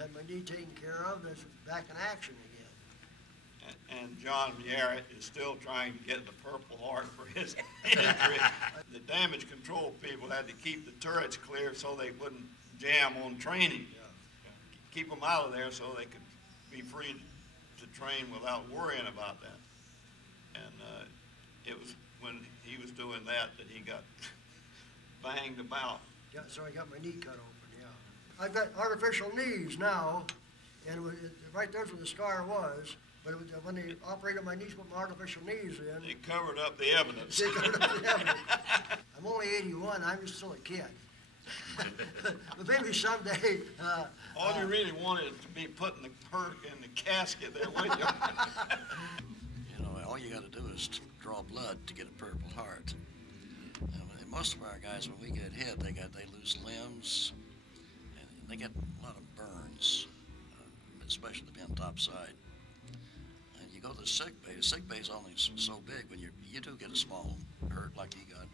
had my knee taken care of, that's back in action again. And John Yarrett is still trying to get the Purple Heart for his injury. The damage control people had to keep the turrets clear so they wouldn't jam on training. Keep them out of there so they could be free to train without worrying about that. And it was when he was doing that he got banged about. Yeah, so I got my knee cut open, yeah. I've got artificial knees now, and right there's where the scar was. But when they operated my knees, put my artificial knees in. They covered up the evidence. They covered up the evidence. I'm only 81. I'm just still a kid. But maybe someday. All you really wanted is to be putting the hurt in the casket there with you. You know, all you got to do is draw blood to get a Purple Heart. And most of our guys, when we get hit, they lose limbs, and they get a lot of burns, especially on the top side. You go to the sick bay. The sick bay is only so big when you do get a small hurt like you got.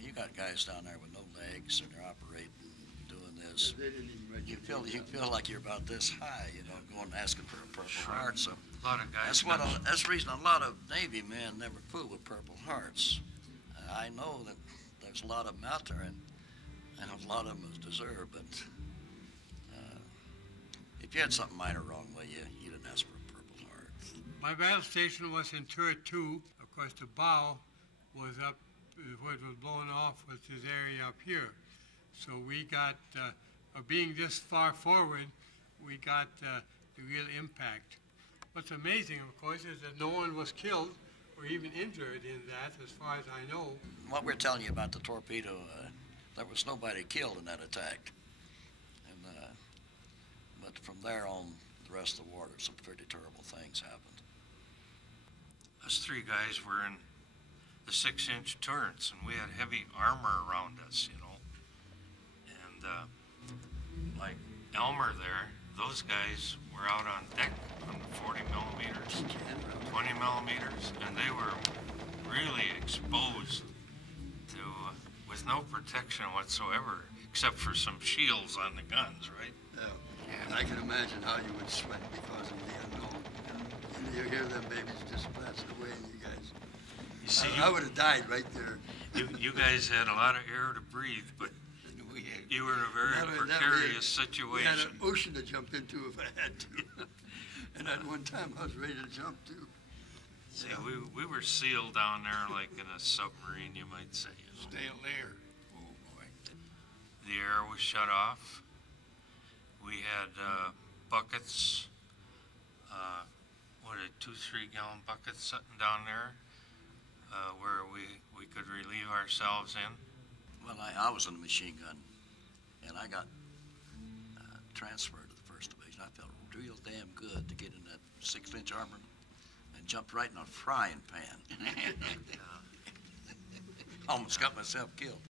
You got guys down there with no legs and they're operating, doing this. You feel like you're about this high, you know, going asking for a Purple Heart. So a lot of guys. That's the reason a lot of Navy men never fool with Purple Hearts. I know that there's a lot of them out there, and a lot of them deserve. But if you had something minor wrong with you, you didn't ask for a Purple Heart. My battle station was in turret 2. Of course, the bow was up, what was blown off was this area up here. So we got, being this far forward, we got the real impact. What's amazing, of course, is that no one was killed or even injured in that, as far as I know. What we're telling you about the torpedo, there was nobody killed in that attack. And, but from there on, the rest of the war, some pretty terrible things happened. Us three guys were in the 6-inch turrets, and we had heavy armor around us, you know. And like Elmer there, those guys were out on deck on the 40 millimeters, 20 millimeters, and they were really exposed to, with no protection whatsoever, except for some shields on the guns, right? Yeah. I can imagine how you would sweat because of the unknown. You hear them babies just blasting away, and you guys. You see, I would have died right there. You guys had a lot of air to breathe, but you were in a very precarious situation. We had an ocean to jump into if I had to. And at one time, I was ready to jump too. See, we were sealed down there like in a submarine, you might say. You know? Stale air. Oh boy. The air was shut off. We had buckets, 2-3 gallon buckets sitting down there where we could relieve ourselves in. Well, I was in the machine gun, and I got transferred to the 1st Division. I felt real damn good to get in that 6-inch armor and jumped right in a frying pan. Almost got myself killed.